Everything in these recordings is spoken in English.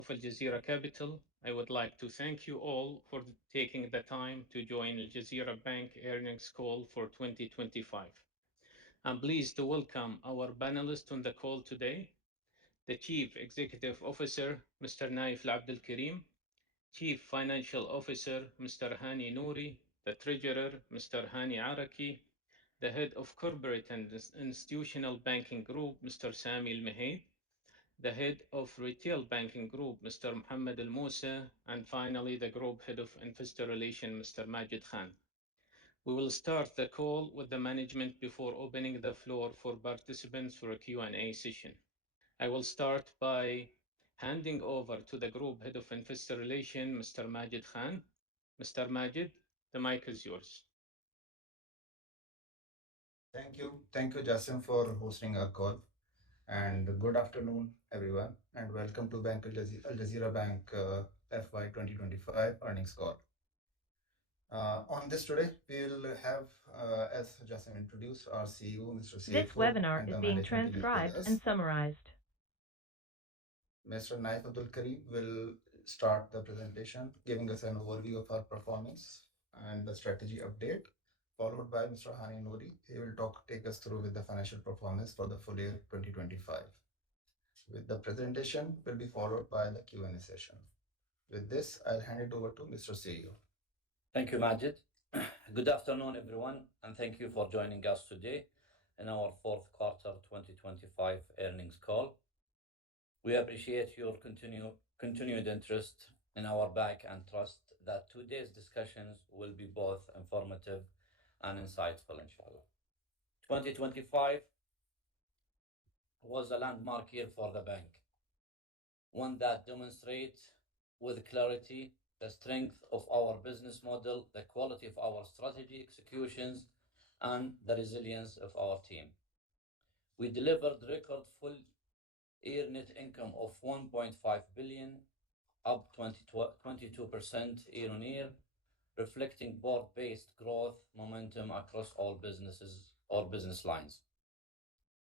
of Aljazira Capital, I would like to thank you all for taking the time to join Aljazira Bank earnings call for 2025. I'm pleased to welcome our panelists on the call today, the Chief Executive Officer, Mr. Naif Abdel Karim, Chief Financial Officer, Mr. Hani Nouri, the Treasurer, Mr. Hani Araki, the Head of Corporate and Institutional Banking Group, Mr. Sami Al-Mehaid, the Head of Retail Banking Group, Mr. Mohammed Al Musa, and finally the Group Head of Investor Relations, Mr. Majid Khan. We will start the call with the management before opening the floor for participants for a Q&A session. I will start by handing over to the Group Head of Investor Relations, Mr. Majid Khan. Mr. Majid, the mic is yours. Thank you. Thank you, Jasim, for hosting our call. And good afternoon, everyone, and welcome to Al Jazeera Bank FY 2025 earnings call. On this today, we'll have, as Jasim introduced, our CEO, Mr. This CFO, webinar and is the being management team is with transcribed us. and summarized. Mr. Naif Abdul Karim will start the presentation, giving us an overview of our performance and the strategy update, followed by Mr. Hani Nouri. He will take us through with the financial performance for the full year 2025. With the presentation will be followed by the Q&A session. With this, I'll hand it over to Mr. CEO. Thank you, Majid. Good afternoon, everyone, and thank you for joining us today in our fourth quarter 2025 earnings call. We appreciate your continued interest in our bank and trust that today's discussions will be both informative and insightful, inshallah. 2025 was a landmark year for the bank, one that demonstrates with clarity the strength of our business model, the quality of our strategy executions, and the resilience of our team. We delivered record full year net income of 1.5 billion, up 22% year on year, reflecting broad-based growth momentum across all businesses or business lines.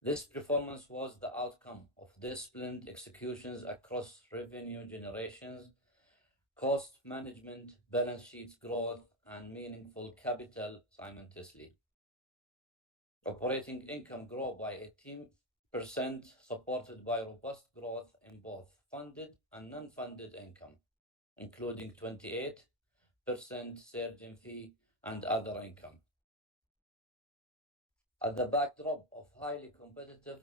This performance was the outcome of disciplined executions across revenue generations, cost management, balance sheets growth, and meaningful capital simultaneously. Operating income grew by 18%, supported by robust growth in both funded and non-funded income, including 28% surge in fee and other income. At the backdrop of highly competitive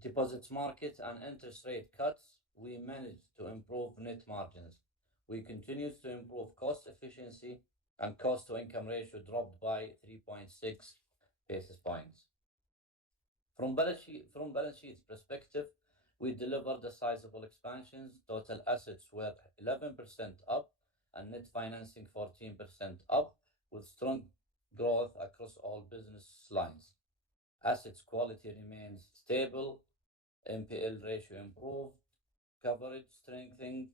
deposits market and interest rate cuts, we managed to improve net margins. We continued to improve cost efficiency, and cost to income ratio dropped by 3.6 basis points. From balance sheet perspective, we delivered a sizable expansions. Total assets were 11% up and net financing 14% up, with strong growth across all business lines. Assets quality remains stable, NPL ratio improved, coverage strengthened,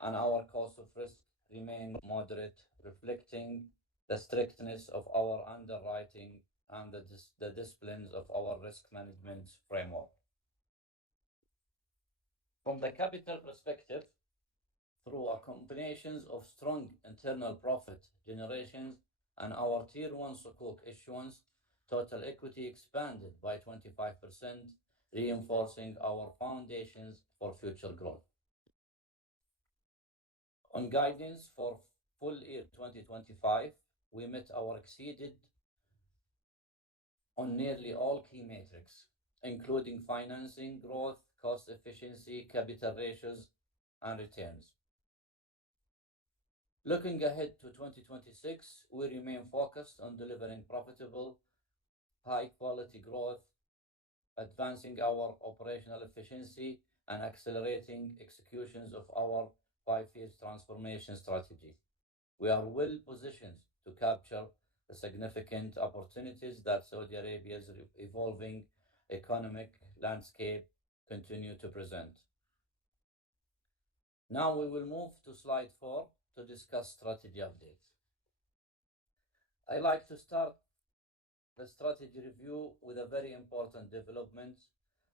and our cost of risk remained moderate, reflecting the strictness of our underwriting and the disciplines of our risk management framework. From the capital perspective, through a combination of strong internal profit generations and our Tier 1 Sukuk issuance, total equity expanded by 25%, reinforcing our foundations for future growth. On guidance for full year 2025, we met or exceeded on nearly all key metrics, including financing, growth, cost efficiency, capital ratios, and returns. Looking ahead to 2026, we remain focused on delivering profitable, high-quality growth, advancing our operational efficiency, and accelerating executions of our 5-year transformation strategy. We are well positioned to capture the significant opportunities that Saudi Arabia's evolving economic landscape continue to present. Now we will move to slide 4 to discuss strategy updates. I like to start the strategy review with a very important development,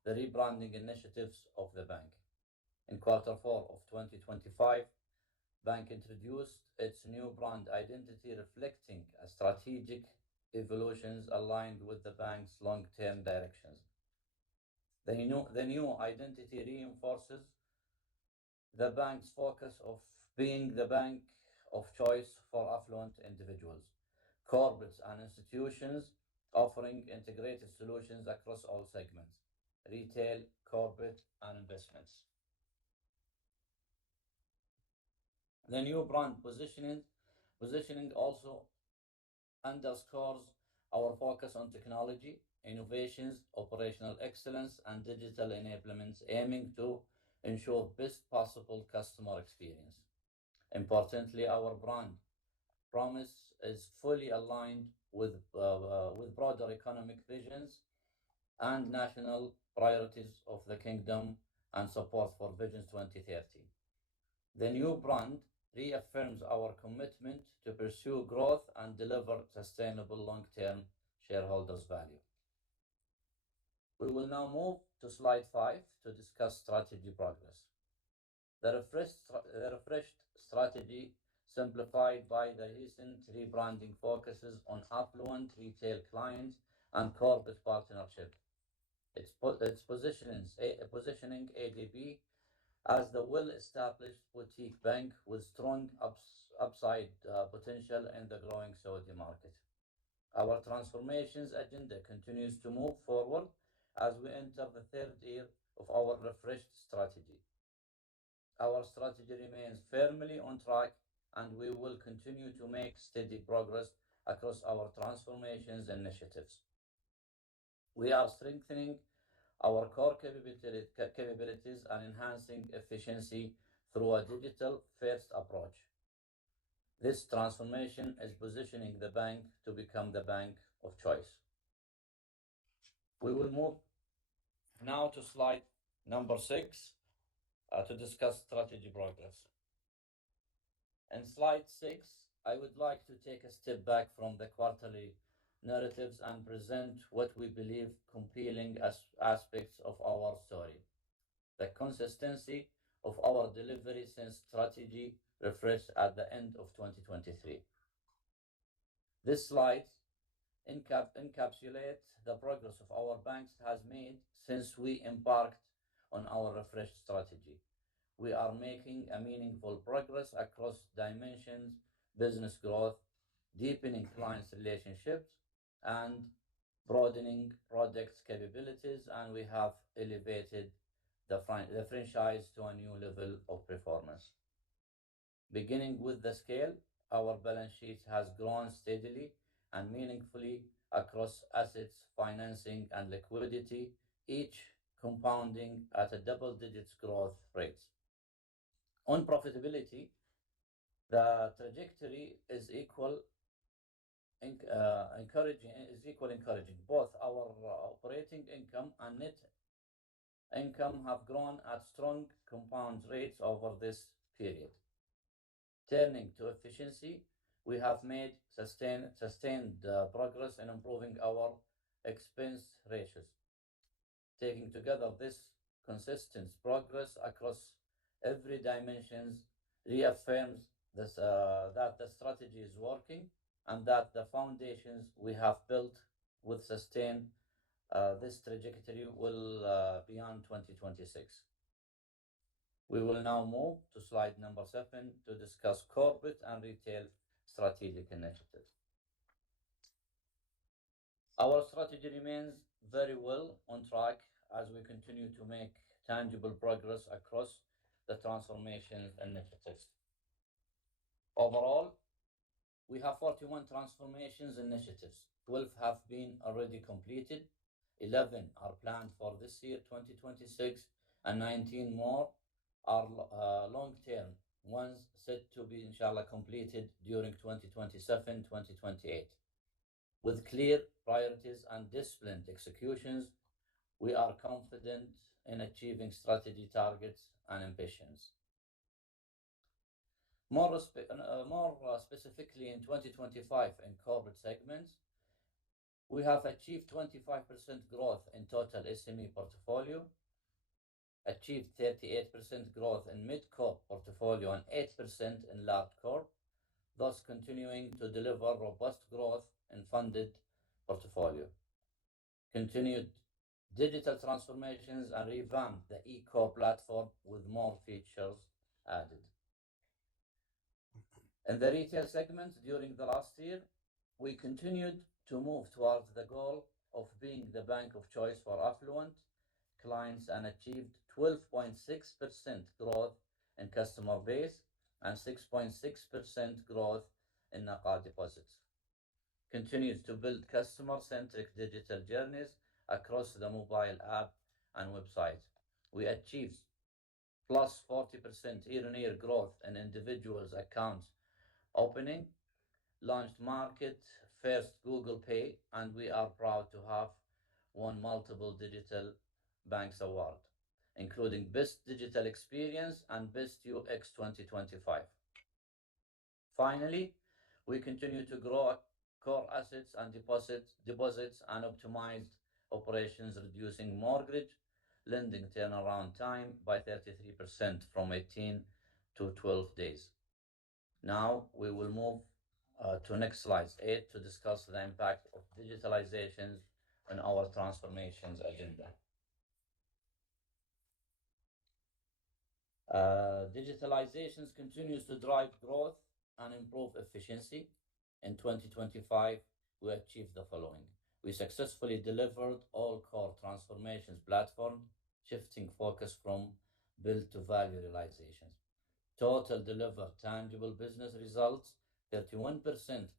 the rebranding initiatives of the bank. In quarter four of 2025, Bank introduced its new brand identity reflecting a strategic evolutions aligned with the bank's long-term directions. The new identity reinforces the bank's focus of being the bank of choice for affluent individuals, corporates, and institutions, offering integrated solutions across all segments: retail, corporate, and investments. The new brand positioning also underscores our focus on technology, innovations, operational excellence, and digital enablements, aiming to ensure best possible customer experience. Importantly, our brand promise is fully aligned with broader economic visions and national priorities of the kingdom and support for Vision 2030. The new brand reaffirms our commitment to pursue growth and deliver sustainable long-term shareholders' value. We will now move to slide 5 to discuss strategy progress. The refreshed strategy, simplified by the recent rebranding, focuses on affluent retail clients and corporate partnership. It's positioning ADB as the well-established boutique bank with strong upside potential in the growing Saudi market. Our transformations agenda continues to move forward as we enter the third year of our refreshed strategy. Our strategy remains firmly on track, and we will continue to make steady progress across our transformations initiatives. We are strengthening our core capabilities and enhancing efficiency through a digital first approach. This transformation is positioning the bank to become the bank of choice. We will move now to slide number 6 to discuss strategy progress. In slide 6, I would like to take a step back from the quarterly narratives and present what we believe compelling aspects of our story: the consistency of our delivery since strategy refreshed at the end of 2023. This slide encapsulates the progress of our banks has made since we embarked on our refreshed strategy. We are making a meaningful progress across dimensions: business growth, deepening clients' relationships, and broadening products capabilities, and we have elevated the franchise to a new level of performance. Beginning with the scale, our balance sheet has grown steadily and meaningfully across assets, financing, and liquidity, each compounding at a double-digit growth rates. On profitability, the trajectory is encouraging. Both our operating income and net income have grown at strong compound rates over this period. Turning to efficiency, we have made sustained progress in improving our expense ratios. Taking together this consistent progress across every dimension reaffirms that the strategy is working and that the foundations we have built will sustain this trajectory will beyond 2026. We will now move to slide number 7 to discuss corporate and retail strategic initiatives. Our strategy remains very well on track as we continue to make tangible progress across the transformation initiatives. Overall, we have 41 transformations initiatives. 12 have been already completed, 11 are planned for this year, 2026, and 19 more are long-term ones set to be, inshallah, completed during 2027, 2028. With clear priorities and disciplined executions, we are confident in achieving strategy targets and ambitions. More specifically, in 2025 in corporate segments, we have achieved 25% growth in total SME portfolio, achieved 38% growth in mid-corp portfolio and 8% in large corp, thus continuing to deliver robust growth in funded portfolio. Continued digital transformations and revamped the e-core platform with more features added. In the retail segment during the last year, we continued to move towards the goal of being the bank of choice for affluent clients and achieved 12.6% growth in customer base and 6.6% growth in Naqa deposits. Continues to build customer-centric digital journeys across the mobile app and website. We achieved plus 40% year-on-year growth in individuals' accounts opening, launched market first Google Pay, and we are proud to have won multiple digital banks award, including Best Digital Experience and Best UX 2025. Finally, we continue to grow core assets and deposits and optimized operations, reducing mortgage lending turnaround time by 33% from 18 to 12 days. Now we will move to next slide 8 to discuss the impact of digitalizations on our transformations agenda. Digitalizations continues to drive growth and improve efficiency. In 2025, we achieved the following. We successfully delivered all core transformations platform, shifting focus from build to value realizations. Total delivered tangible business results, 31%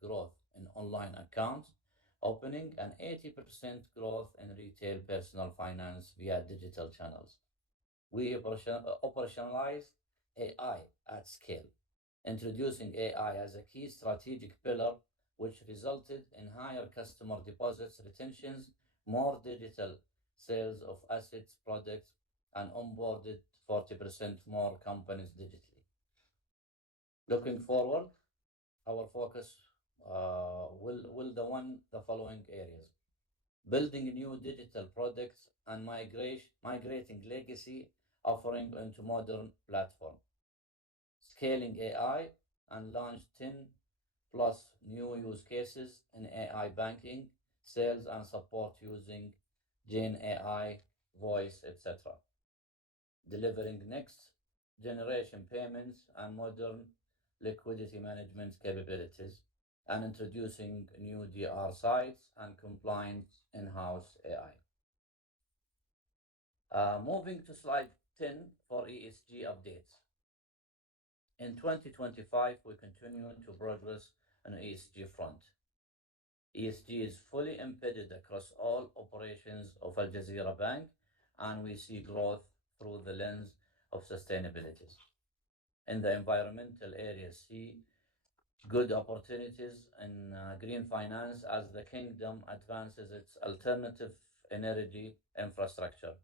growth in online accounts opening and 80% growth in retail personal finance via digital channels. We operationalize AI at scale, introducing AI as a key strategic pillar, which resulted in higher customer deposits retentions, more digital sales of assets, products, and onboarded 40% more companies digitally. Looking forward, our focus will the following areas: building new digital products and migrating legacy offering into modern platform, scaling AI and launch 10 plus new use cases in AI banking, sales and support using Gen AI, voice, etc. Delivering next generation payments and modern liquidity management capabilities, and introducing new DR sites and compliant in-house AI. Moving to slide 10 for ESG updates. In 2025, we continue to progress on ESG front. ESG is fully embedded across all operations of Aljazira Bank, and we see growth through the lens of sustainability. In the environmental area, see good opportunities in green finance as the kingdom advances its alternative energy infrastructure.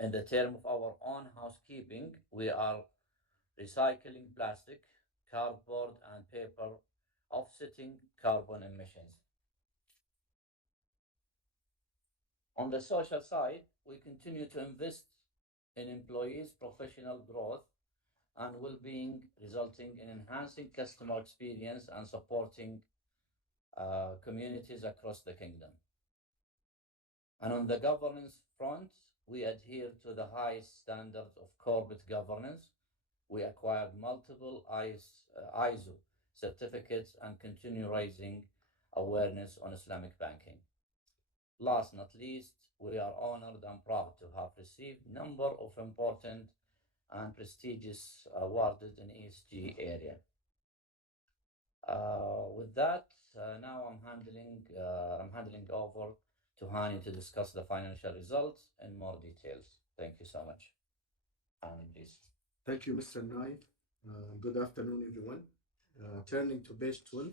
In the term of our own housekeeping, we are recycling plastic, cardboard, and paper, offsetting carbon emissions. On the social side, we continue to invest in employees' professional growth and well-being, resulting in enhancing customer experience and supporting communities across the kingdom. And on the governance front, we adhere to the highest standards of corporate governance. We acquired multiple ISO certificates and continue raising awareness on Islamic banking. Last not least, we are honored and proud to have received number of important and prestigious awards in ESG area. With that, now I'm handling over to Hani to discuss the financial results in more details. Thank you so much. Hani, please. Thank you, Mr. Naif. Good afternoon, everyone. Turning to page 12,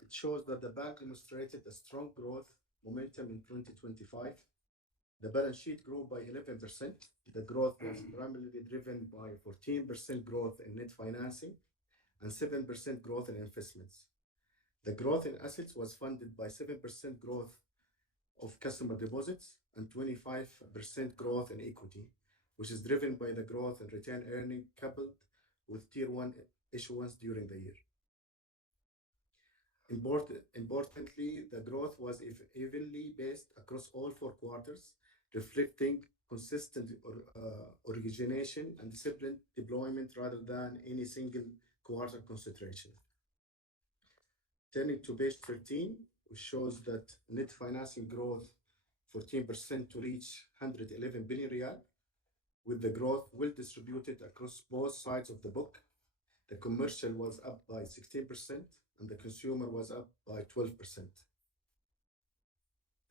it shows that the bank demonstrated a strong growth momentum in 2025. The balance sheet grew by 11%. The growth was primarily driven by 14% growth in net financing and 7% growth in investments. The growth in assets was funded by 7% growth of customer deposits and 25% growth in equity, which is driven by the growth in retained earning coupled with Tier 1 issuance during the year. Importantly, the growth was evenly based across all 4 quarters, reflecting consistent origination and disciplined deployment rather than any single quarter concentration. Turning to page 13, which shows that net financing growth 14% to reach 111 billion riyal, with the growth well distributed across both sides of the book. The commercial was up by 16% and the consumer was up by 12%.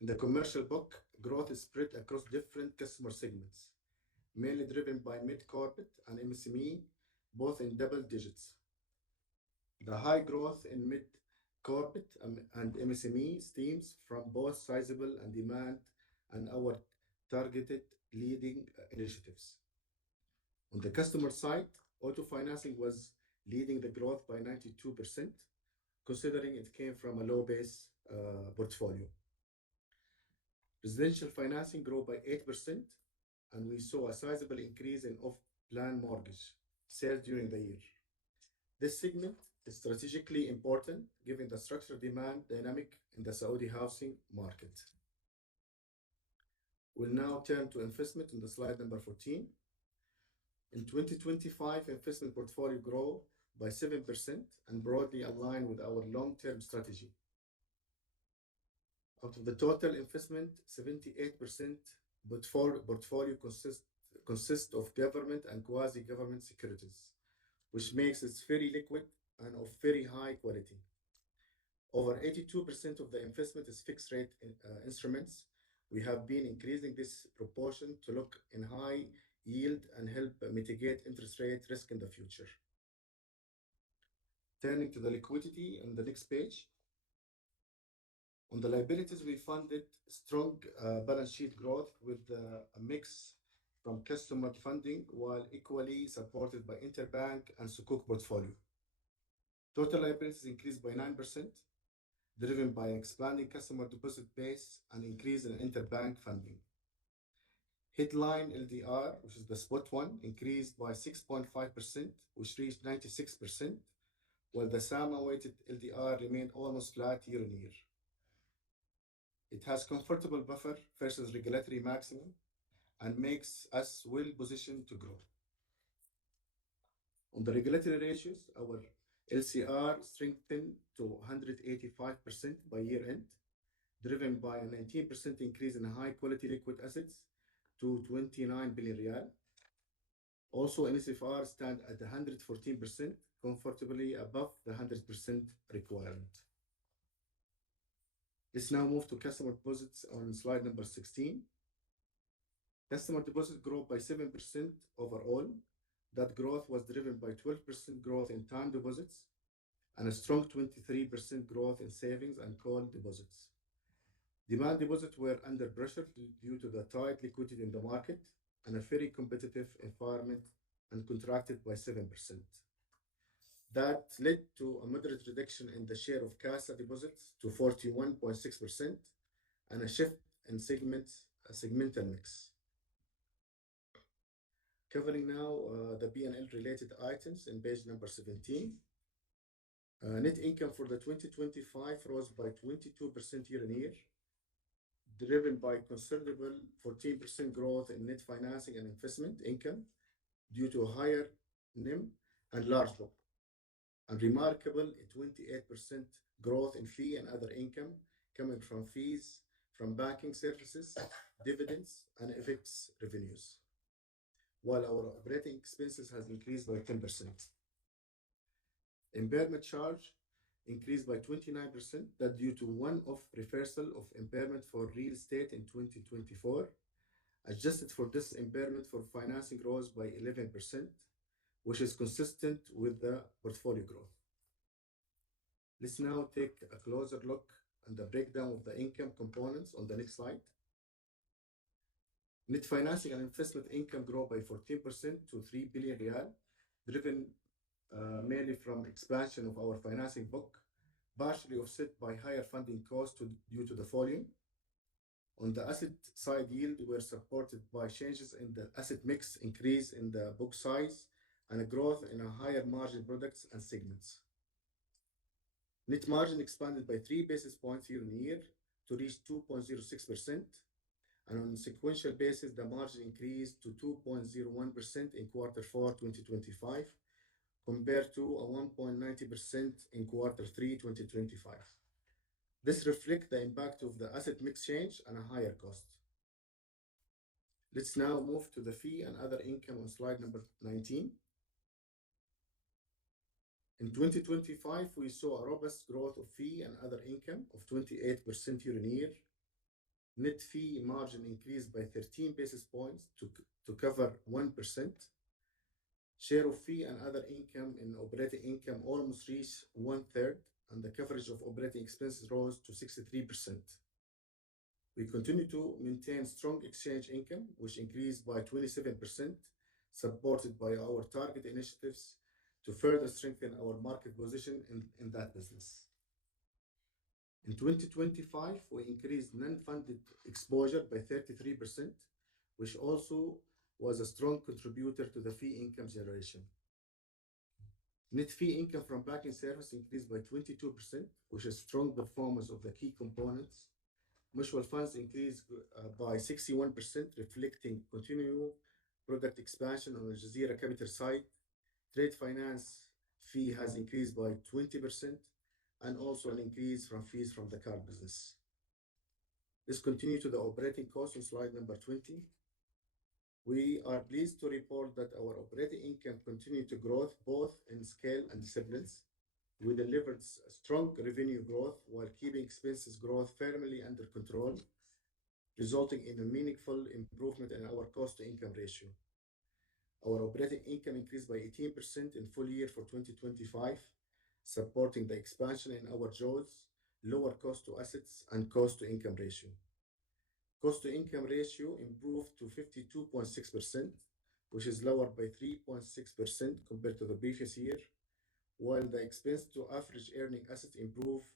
In the commercial book, growth is spread across different customer segments, mainly driven by mid-corporate and MSME, both in double digits. The high growth in mid-corporate and MSME stems from both sizable and demand and our targeted leading initiatives. On the customer side, auto financing was leading the growth by 92%, considering it came from a low base portfolio. Residential financing grew by 8%, and we saw a sizable increase in off-plan mortgage sales during the year. This segment is strategically important given the structural demand dynamic in the Saudi housing market. We'll now turn to investment on the slide number 14. In 2025, investment portfolio grew by 7% and broadly aligned with our long-term strategy. Out of the total investment, 78% portfolio consists of government and quasi-government securities, which makes it very liquid and of very high quality. Over 82% of the investment is fixed rate instruments. We have been increasing this proportion to lock in high yield and help mitigate interest rate risk in the future. Turning to the liquidity on the next page. On the liabilities, we funded strong balance sheet growth with a mix from customer funding while equally supported by interbank and sukuk portfolio. Total liabilities increased by 9%, driven by expanding customer deposit base and increase in interbank funding. Headline LDR, which is the spot one, increased by 6.5%, which reached 96%, while the SAMA-weighted LDR remained almost flat year-on-year. It has comfortable buffer versus regulatory maximum and makes us well positioned to grow. On the regulatory ratios, our LCR strengthened to 185% by year-end, driven by a 19% increase in high-quality liquid assets to 29 billion riyal. Also, NSFR stand at 114%, comfortably above the 100% requirement. Let's now move to customer deposits on slide number 16. Customer deposits grew by 7% overall. That growth was driven by 12% growth in time deposits and a strong 23% growth in savings and call deposits. Demand deposits were under pressure due to the tight liquidity in the market and a very competitive environment and contracted by 7%. That led to a moderate reduction in the share of CASA deposits to 41.6% and a shift in segmental mix. Covering now the P&L related items in page number 17. Net income for the 2025 rose by 22% year-on-year, driven by considerable 14% growth in net financing and investment income due to higher NIM and large book, and remarkable 28% growth in fee and other income coming from fees from banking services, dividends, and FX revenues, while our operating expenses has increased by 10%. Impairment charge increased by 29%, that due to one-off reversal of impairment for real estate in 2024. Adjusted for this impairment for financing rose by 11%, which is consistent with the portfolio growth. Let's now take a closer look at the breakdown of the income components on the next slide. Net financing and investment income grew by 14% to 3 billion riyal, driven mainly from expansion of our financing book, partially offset by higher funding costs due to the volume. On the asset side, yield were supported by changes in the asset mix, increase in the book size, and a growth in a higher margin products and segments. Net margin expanded by 3 basis points year on year to reach 2.06%, and on a sequential basis, the margin increased to 2.01% in quarter 4 2025 compared to a 1.90% in quarter 3 2025. This reflects the impact of the asset mix change and a higher cost. Let's now move to the fee and other income on slide number 19. In 2025, we saw a robust growth of fee and other income of 28% year on year. Net fee margin increased by 13 basis points to cover 1%. Share of fee and other income in operating income almost reached 1/3, and the coverage of operating expenses rose to 63%. We continue to maintain strong exchange income, which increased by 27%, supported by our target initiatives to further strengthen our market position in that business. In 2025, we increased non-funded exposure by 33%, which also was a strong contributor to the fee income generation. Net fee income from banking service increased by 22%, which is strong performance of the key components. Mutual funds increased by 61%, reflecting continued product expansion on the Aljazira capital side. Trade finance fee has increased by 20%, and also an increase from fees from the card business. Let's continue to the operating costs on slide number 20. We are pleased to report that our operating income continued to grow both in scale and disciplines. We delivered strong revenue growth while keeping expenses growth firmly under control, resulting in a meaningful improvement in our cost-to-income ratio. Our operating income increased by 18% in full year for 2025, supporting the expansion in our BJAZ, lower cost to assets, and cost-to-income ratio. Cost-to-income ratio improved to 52.6%, which is lower by 3.6% compared to the previous year, while the expense to average earning assets improved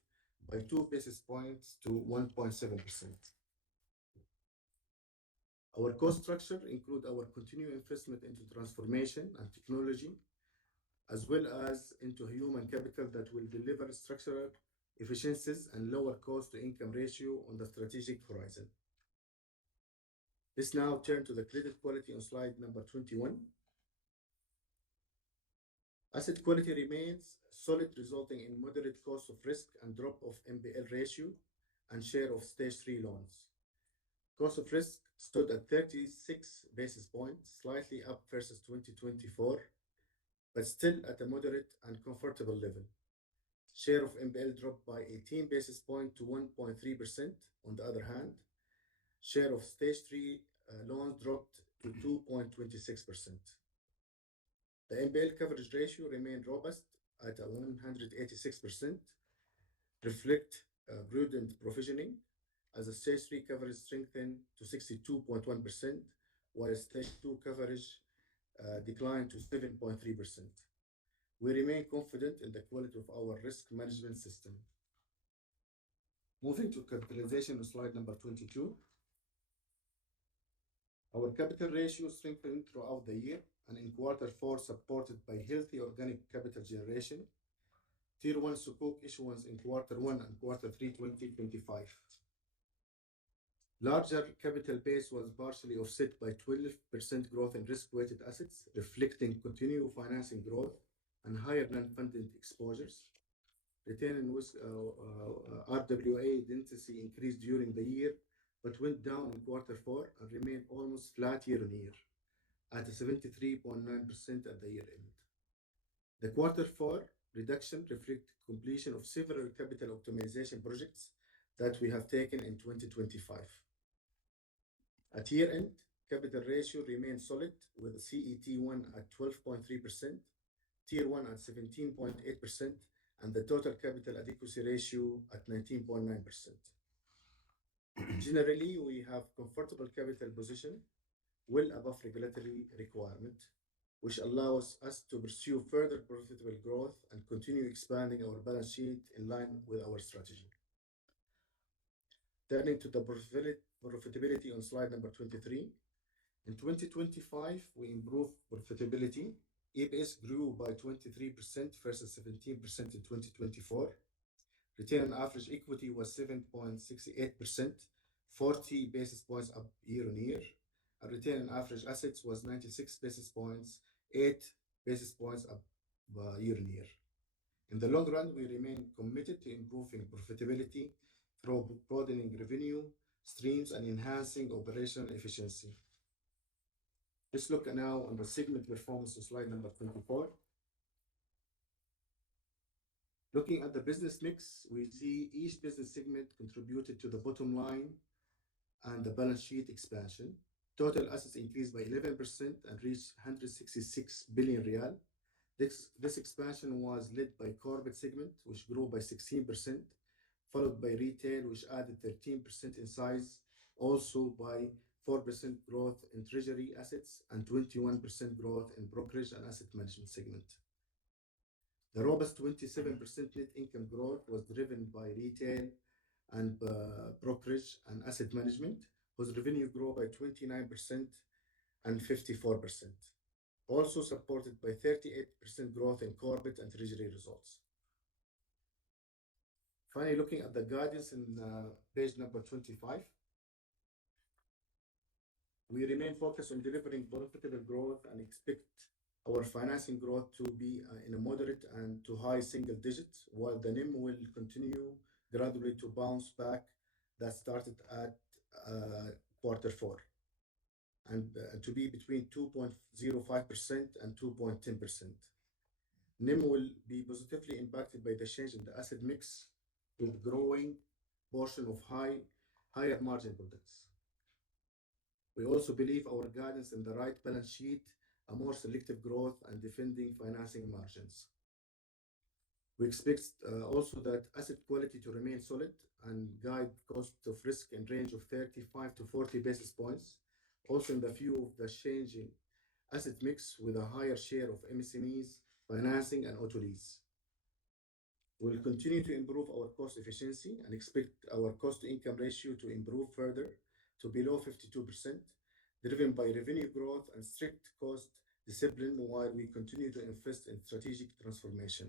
by 2 basis points to 1.7%. Our cost structure includes our continued investment into transformation and technology, as well as into human capital that will deliver structural efficiencies and lower cost-to-income ratio on the strategic horizon. Let's now turn to the credit quality on slide number 21. Asset quality remains solid, resulting in moderate cost of risk and drop of NPL ratio and share of stage 3 loans. Cost of risk stood at 36 basis points, slightly up versus 2024, but still at a moderate and comfortable level. Share of NPL dropped by 18 basis points to 1.3%. On the other hand, share of stage 3 loans dropped to 2.26%. The NPL coverage ratio remained robust at 186%, reflect prudent provisioning as the stage 3 coverage strengthened to 62.1%, while stage 2 coverage declined to 7.3%. We remain confident in the quality of our risk management system. Moving to capitalization on slide number 22. Our capital ratio strengthened throughout the year and in quarter 4 supported by healthy organic capital generation. Tier 1 Sukuk issuance in quarter 1 and quarter 3 2025. Larger capital base was partially offset by 12% growth in risk-weighted assets, reflecting continued financing growth and higher non-funded exposures. Return with RWA density increased during the year, but went down in quarter 4 and remained almost flat year on year at 73.9% at the year end. The quarter 4 reduction reflects completion of several capital optimization projects that we have taken in 2025. At year end, capital ratio remained solid with CET1 at 12.3%, Tier 1 at 17.8%, and the total capital adequacy ratio at 19.9%. Generally, we have comfortable capital position well above regulatory requirement, which allows us to pursue further profitable growth and continue expanding our balance sheet in line with our strategy. Turning to the profitability on slide number 23. In 2025, we improved profitability. EPS grew by 23% versus 17% in 2024. Return on average equity was 7.68%, 40 basis points up year on year. And return on average assets was 96 basis points, 8 basis points up year on year. In the long run, we remain committed to improving profitability through broadening revenue streams and enhancing operational efficiency. Let's look now on the segment performance on slide number 24. Looking at the business mix, we see each business segment contributed to the bottom line and the balance sheet expansion. Total assets increased by 11% and reached 166 billion riyal. This expansion was led by corporate segment, which grew by 16%, followed by retail, which added 13% in size, also by 4% growth in treasury assets and 21% growth in brokerage and asset management segment. The robust 27% net income growth was driven by retail and brokerage and asset management, whose revenue grew by 29% and 54%, also supported by 38% growth in corporate and treasury results. Finally, looking at the guidance in page number 25, we remain focused on delivering profitable growth and expect our financing growth to be in a moderate and to high single digits, while the NIM will continue gradually to bounce back that started at quarter four, and to be between 2.05% and 2.10%. NIM will be positively impacted by the change in the asset mix with growing portion of higher margin products. We also believe our guidance in the right balance sheet, a more selective growth and defending financing margins. We expect also that asset quality to remain solid and guide cost of risk in range of 35 to 40 basis points, also in the view of the changing asset mix with a higher share of MSMEs, financing, and auto lease. We'll continue to improve our cost efficiency and expect our cost-to-income ratio to improve further to below 52%, driven by revenue growth and strict cost discipline while we continue to invest in strategic transformation.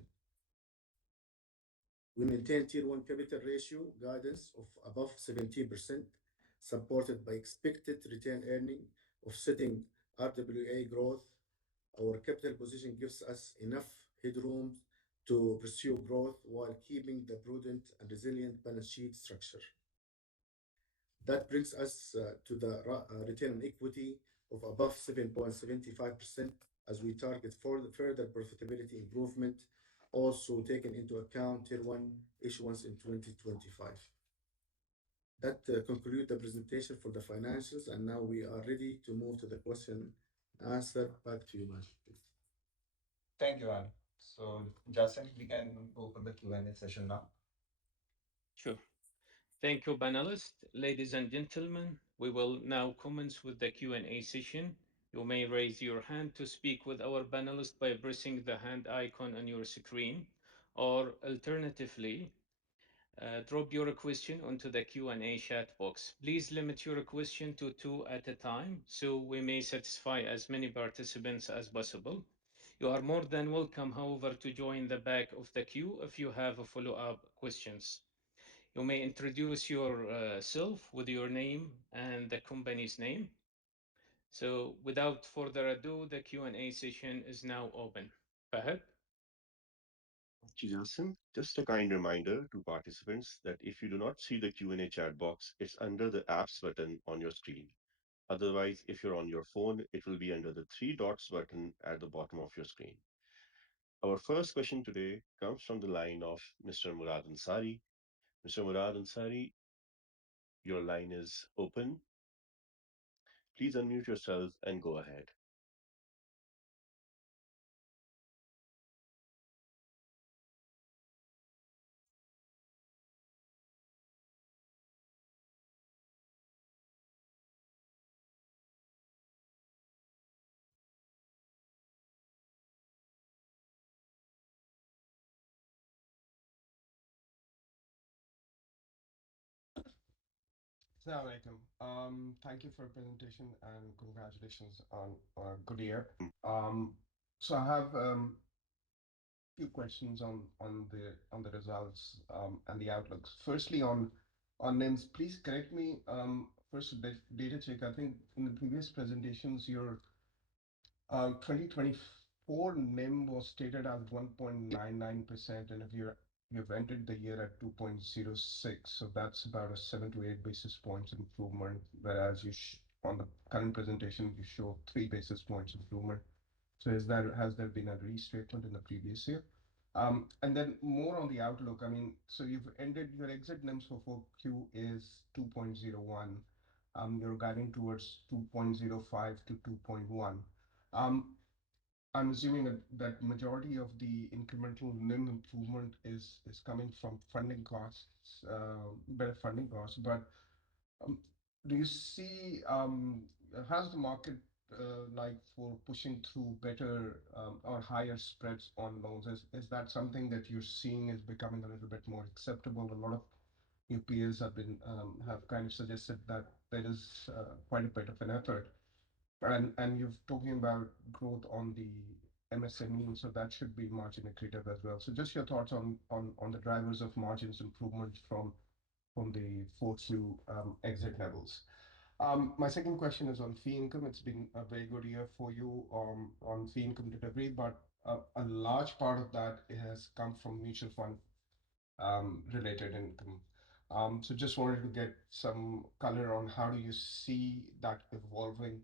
We maintain Tier 1 capital ratio guidance of above 17%, supported by expected return earning offsetting RWA growth. Our capital position gives us enough headroom to pursue growth while keeping the prudent and resilient balance sheet structure. That brings us to the return on equity of above 7.75% as we target for the further profitability improvement, also taking into account Tier 1 issuance in 2025. That concludes the presentation for the financials, and now we are ready to move to the question and answer. Back to you, Majid. Thank you, Ali. So, Jason, we can open the Q&A session now. Sure. Thank you, panelists. Ladies and gentlemen, we will now commence with the Q&A session. You may raise your hand to speak with our panelists by pressing the hand icon on your screen, or alternatively, drop your question onto the Q&A chat box. Please limit your question to 2 at a time so we may satisfy as many participants as possible. You are more than welcome, however, to join the back of the queue if you have follow-up questions. You may introduce yourself with your name and the company's name. So without further ado, the Q&A session is now open. Fahad? Jason, just a kind reminder to participants that if you do not see the Q&A chat box, it's under the apps button on your screen. Otherwise, if you're on your phone, it will be under the 3 dots button at the bottom of your screen. Our first question today comes from the line of Mr. Murad Ansari. Mr. Murad Ansari, your line is open. Please unmute yourself and go ahead. Assalamu alaikum. Thank you for your presentation and congratulations on a good year. Um, so I have few questions on the results and the outlooks. Firstly, on NIMs, please correct me. First, data check. I think in the previous presentations, your 2024 NIM was stated as 1.99%, and if you've entered the year at 2.06, so that's about a 7 to 8 basis points improvement, whereas on the current presentation you show 3 basis points improvement. So has there been a restatement in the previous year? And then more on the outlook. I mean, so you've ended your exit NIMs for 4Q is 2.01. You're guiding towards 2.05 to 2.1. Um, I'm assuming that majority of the incremental NIM improvement is coming from funding costs, better funding costs. But um, do you see has the market like for pushing through better or higher spreads on loans? Is that something that you're seeing is becoming a little bit more acceptable? A lot of your peers have kind of suggested that there is quite a bit of an effort, and you're talking about growth on the MSME, so that should be margin accretive as well. So just your thoughts on the drivers of margins improvement from the 4Q exit levels. My second question is on fee income. It's been a very good year for you on fee income delivery, but a large part of that has come from mutual fund related income. So just wanted to get some color on how do you see that evolving.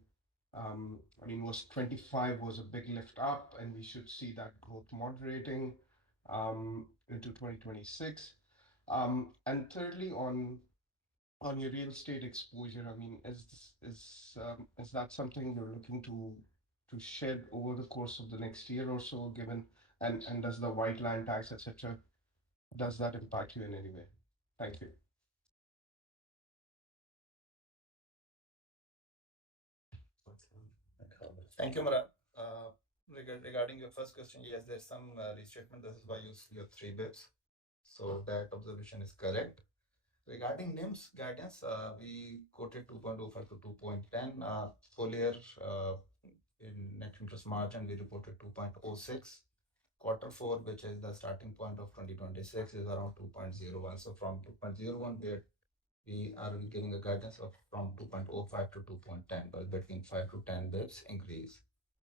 I mean, was 25 was a big lift up, and we should see that growth moderating into 2026. And thirdly, on your real estate exposure, I mean, is that something you're looking to shed over the course of the next year or so, given and does the white line tax, etc., does that impact you in any way? Thank you. Thank you, Murad. Regarding your first question, yes, there's some restatement. This is why you see your 3 bits. So that observation is correct. Regarding NIMS guidance, we quoted 2.05 to 2.10. Full year in net interest margin, we reported 2.06. Quarter four, which is the starting point of 2026, is around 2.01. So from 2.01, we are giving a guidance of from 2.05 to 2.10, but between 5 to 10 bips increase.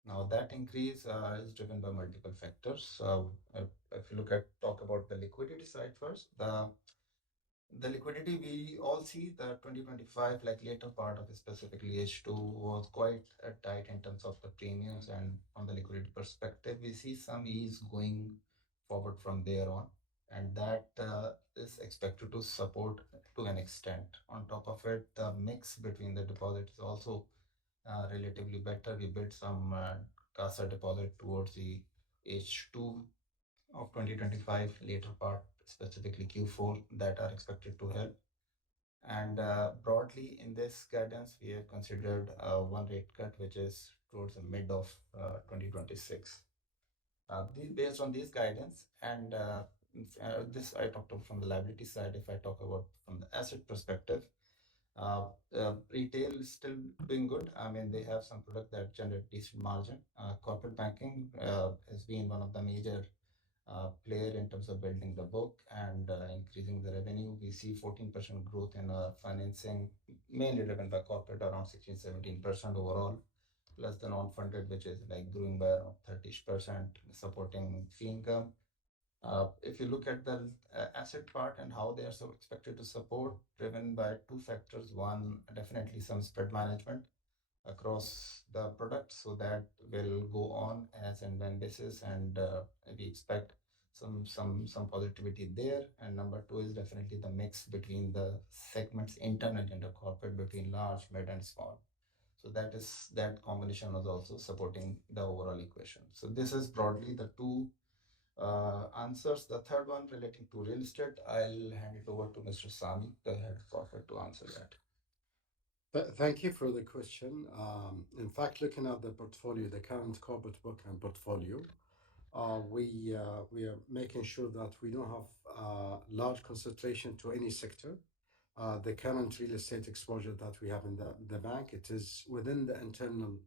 Now that increase is driven by multiple factors. If you talk about the liquidity side first, the liquidity we all see the 2025, like later part of it, specifically H2, was quite tight in terms of the premiums, and from the liquidity perspective we see some ease going forward from there on, and that is expected to support to an extent. On top of it, the mix between the deposit is also relatively better. We built some CASA deposit towards the H2 of 2025, later part, specifically Q4, that are expected to help. And broadly, in this guidance, we have considered one rate cut, which is towards the mid of 2026. Based on this guidance, and this I talked about from the liability side. If I talk about from the asset perspective, retail is still doing good. I mean, they have some product that generate decent margin. Corporate banking has been one of the major player in terms of building the book and increasing the revenue. We see 14% growth in financing, mainly driven by corporate, around 16-17% overall, plus the non-funded, which is like growing by around 30%, supporting fee income. If you look at the asset part and how they are so expected to support, driven by two factors. One, definitely some spread management across the product, so that will go on as and when basis, and we expect some positivity there. And number two is definitely the mix between the segments internal and the corporate, between large, mid, and small. So that combination is also supporting the overall equation. So this is broadly the two answers. The third one relating to real estate, I'll hand it over to Mr. Sami, the head of corporate, to answer that. Thank you for the question. In fact, looking at the portfolio, the current corporate book and portfolio, we are making sure that we don't have large concentration to any sector. the current real estate exposure that we have in the bank. It is within the internal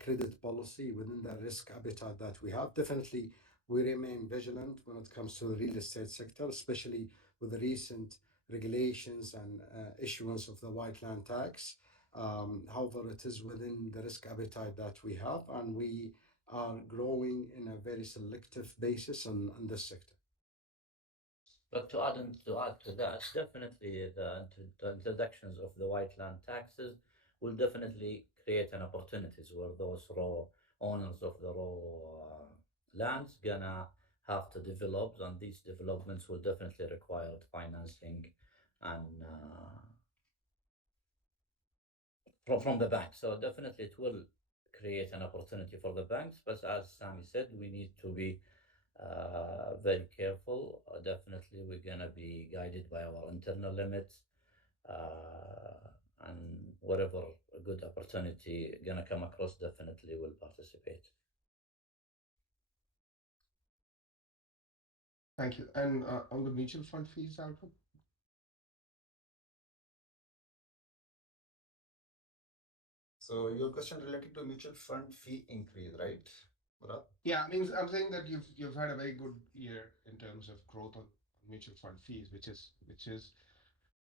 credit policy, within the risk appetite that we have. Definitely, we remain vigilant when it comes to the real estate sector, especially with the recent regulations and issuance of the white land tax. However, it is within the risk appetite that we have, and we are growing in a very selective basis in this sector. But to that, definitely the introductions of the white land taxes will definitely create an opportunities where those raw owners of the raw lands gonna have to develop, and these developments will definitely require financing and from the bank. So definitely it will create an opportunity for the banks. But as Sami said, we need to be very careful. Definitely, we're gonna be guided by our internal limits, and whatever a good opportunity gonna come across, definitely will participate. Thank you. And on the mutual fund fees, Alfred? So your question related to mutual fund fee increase, right, Murad? Yeah, I mean, I'm saying that you've had a very good year in terms of growth on mutual fund fees, which is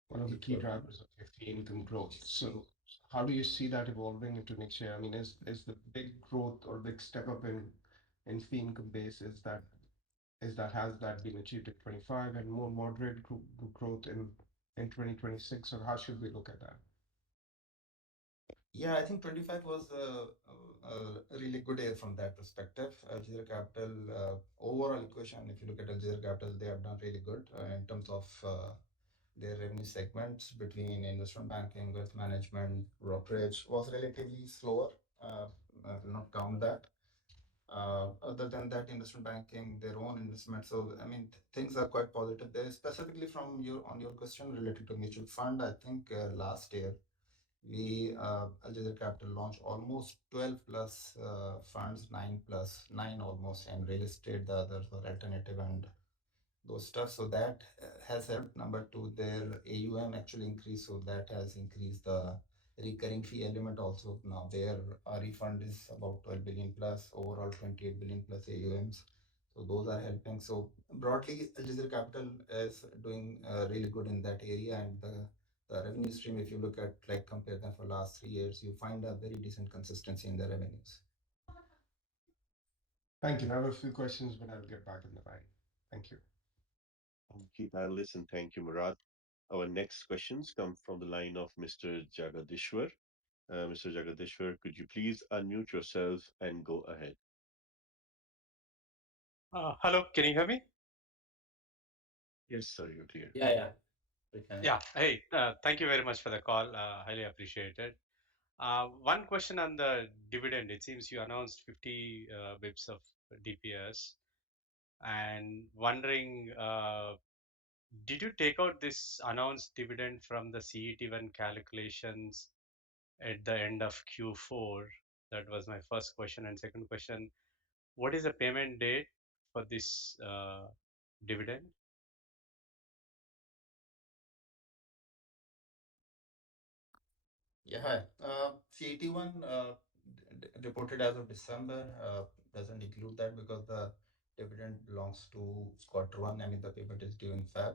one of the key drivers of your fee income growth. So how do you see that evolving into next year? I mean, is the big growth or big step up in fee income base, has that been achieved in 25 and more moderate growth in 2026, or how should we look at that? Yeah, I think 25 was a really good year from that perspective. Aljazeera Capital, overall equation, if you look at Aljazeera Capital, they have done really good in terms of their revenue segments between investment banking, wealth management, brokerage was relatively slower. I will not count that. Other than that, investment banking, their own investment. So, I mean, things are quite positive there. Specifically from your question related to mutual fund, I think last year we Aljazeera Capital launched almost 12 plus funds, 9 plus 9 almost, and real estate, the others were alternative and those stuff. So that has helped. Number two, their AUM actually increased, so that has increased the recurring fee element also. Now their refund is about 12 billion plus, overall 28 billion plus AUMs. So those are helping. So broadly, Aljazeera Capital is doing really good in that area, and the revenue stream, if you look at like compare them for last 3 years, you find a very decent consistency in the revenues. Thank you. I have a few questions, but I'll get back in the line. Thank you. Thank you, panelists, and thank you, Murad. Our next questions come from the line of Mr. Jagadishwar. Mr. Jagadishwar, could you please unmute yourself and go ahead? Hello, can you hear me? Yes, sir, you're clear. Yeah, we can. Yeah. Hey, thank you very much for the call. Highly appreciated. One question on the dividend. It seems you announced 50 bips of DPS, and wondering, did you take out this announced dividend from the CET1 calculations at the end of Q4? That was my first question. And second question, what is the payment date for this dividend? Yeah, hi. CET1 reported as of December doesn't include that because the dividend belongs to quarter one. I mean, the payment is due in Feb.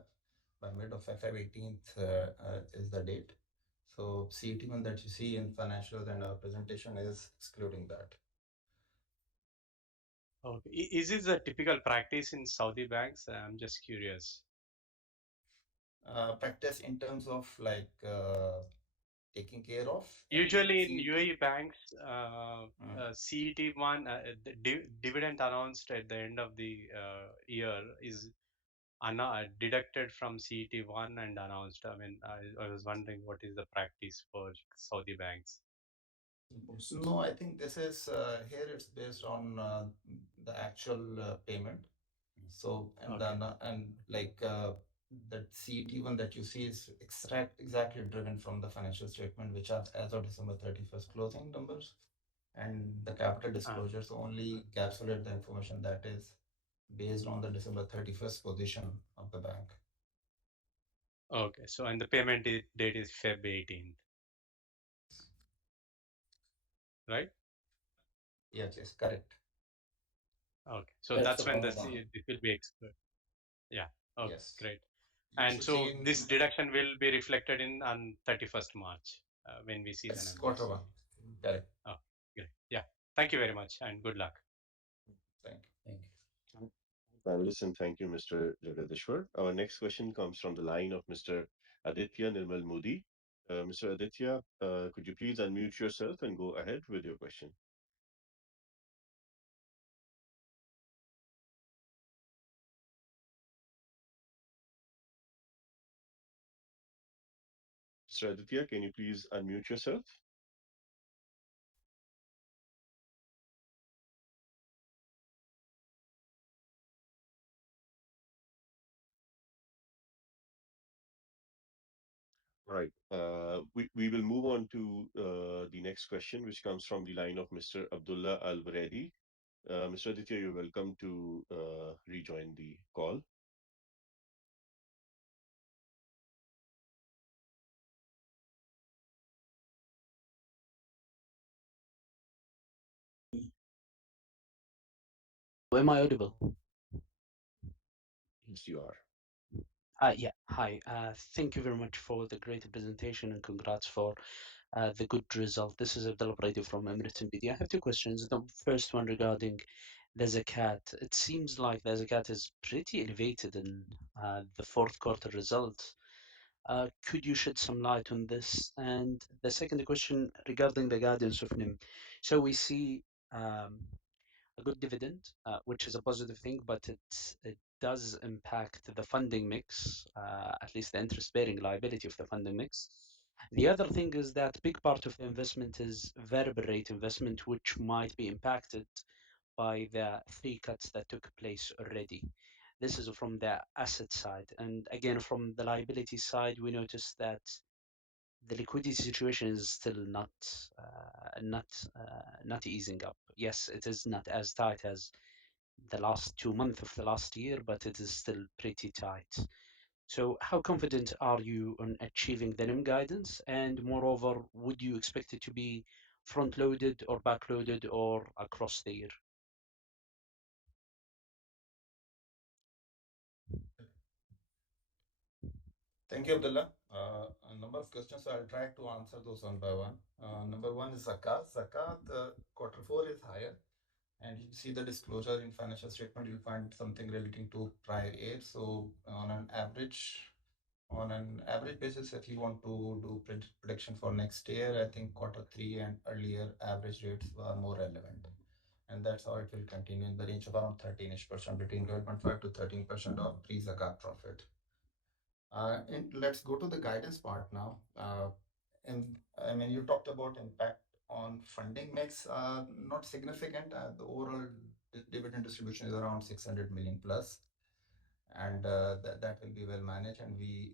By mid of Feb, 18th is the date. So CET1 that you see in financials and our presentation is excluding that. Okay. Is this a typical practice in Saudi banks? I'm just curious. Practice in terms of like taking care of Usually in CET. UAE banks, Mm. CET1, the dividend announced at the end of the year is deducted from CET1 and announced. I mean, I was wondering what is the practice for Saudi banks? No, I think this is here it's based on the actual payment. So and Okay. then and like that CET1 that you see is exactly driven from the financial statement, which are as of December 31st closing numbers, and the capital Uh, disclosures only encapsulate the information that is based on the December 31st position of the bank. Okay, so and the payment date is Feb 18th, right? Yes, yes, correct. Okay, so First that's of when Ramadan. it will be yeah. Okay, Yes. great. You And should see so this in deduction will be reflected in on 31st March when we see the yes, quarter numbers. one. Correct. Oh, great. Yeah. Thank you very much and good luck. Thank you. Thank you. Panelists, and thank you, Mr. Jagadishwar. Our next question comes from the line of Mr. Aditya Nirmal Modi. Mr. Aditya, could you please unmute yourself and go ahead with your question? Mr. Aditya, can you please unmute yourself? Right. We will move on to the next question, which comes from the line of Mr. Abdullah Al Buredi. Mr. Aditya, you're welcome to rejoin the call. Am I audible? Yes, you are. Yeah. Hi. Thank you very much for the great presentation and congrats for the good result. This is Abdullah Brady from Emirates Media. I have two questions. The first one regarding the zakat. It seems like the zakat is pretty elevated in the fourth quarter result. Could you shed some light on this? And the second question regarding the guidance of NIM. So we see um, a good dividend, which is a positive thing, but it does impact the funding mix, at least the interest-bearing liability of the funding mix. The other thing is that big part of the investment is variable rate investment, which might be impacted by the three cuts that took place already. This is from the asset side, and again from the liability side, we noticed that the liquidity situation is still not easing up. Yes, it is not as tight as the last 2 months of the last year, but it is still pretty tight. So, how confident are you on achieving the NIM guidance? And moreover, would you expect it to be front-loaded or back-loaded or across the year? Thank you, Abdullah. A number of questions, so I'll try to answer those one by one. Number one is zakat. Zakat, quarter four is higher, and you see the disclosure in financial statement, you'll find something relating to prior year. So on an average basis, if you want to do prediction for next year, I think quarter three and earlier average rates are more relevant. And that's how it will continue in the range of around 13-ish%, between 12.5 to 13% of pre-zakat profit. And let's go to the guidance part now. And I mean, you talked about impact on funding mix, not significant. The overall dividend distribution is around 600 million plus, and that will be well managed. And we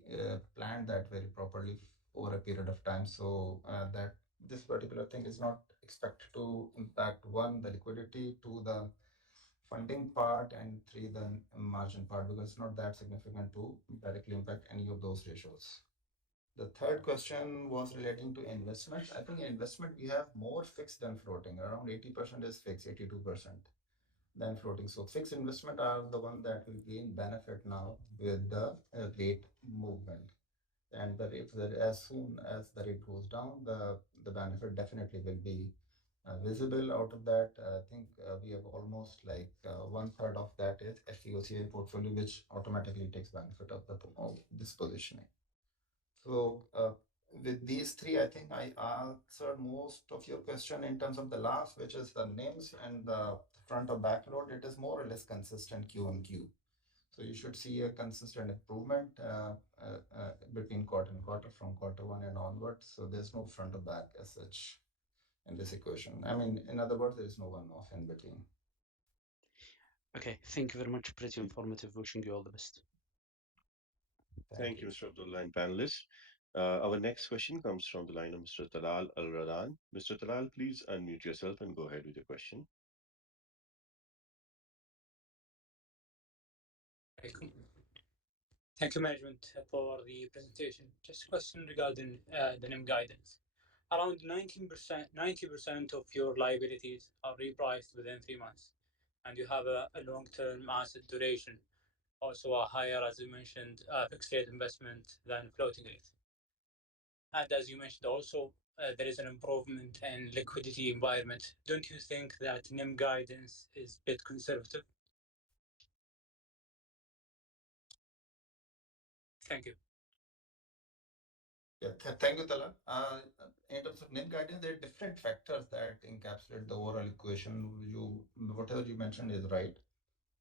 planned that very properly over a period of time, so that this particular thing is not expected to impact one, the liquidity, two, the funding part, and three, the margin part, because it's not that significant to directly impact any of those ratios. The third question was relating to investments. I think in investment we have more fixed than floating. Around 80% is fixed, 82% than floating. So fixed investment are the one that will gain benefit now with the rate movement. And the rate, as soon as the rate goes down, the benefit definitely will be visible out of that. I think we have almost like one third of that is FVOCI portfolio, which automatically takes benefit of this positioning. So with these three, I think I answered most of your question. In terms of the last, which is the NIMs and the front or back load, it is more or less consistent Q on Q. So you should see a consistent improvement between quarter and quarter, from quarter one and onwards. So there's no front or back as such in this equation. I mean, in other words, there is no one off in between. Okay, thank you very much. Pretty informative. Wishing you all the best. Thank you, Mr. Abdullah and panelists. Our next question comes from the line of Mr. Talal Al Radan. Mr. Talal, please unmute yourself and go ahead with your question. Thank you, management, for the presentation. Just a question regarding the NIM guidance. Around 90% of your liabilities are repriced within 3 months, and you have a long-term asset duration, also a higher, as you mentioned, fixed rate investment than floating rate. And as you mentioned, also there is an improvement in liquidity environment. Don't you think that NIM guidance is a bit conservative? Thank you. Yeah, thank you, Tala. In terms of NIM guidance, there are different factors that encapsulate the overall equation. Whatever you mentioned is right.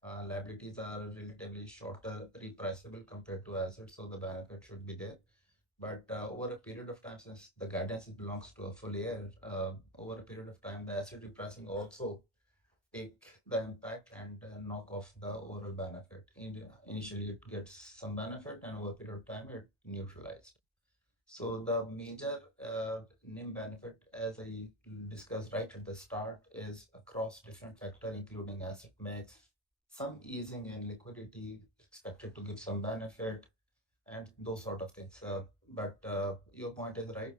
Liabilities are relatively shorter, repriceable compared to assets, so the benefit should be there. But over a period of time, since the guidance belongs to a full year, over a period of time, the asset repricing also take the impact and knock off the overall benefit. Initially, it gets some benefit, and over a period of time, it neutralized. So the major NIM benefit, as I discussed right at the start, is across different factors, including asset mix, some easing in liquidity expected to give some benefit, and those sort of things. But your point is right.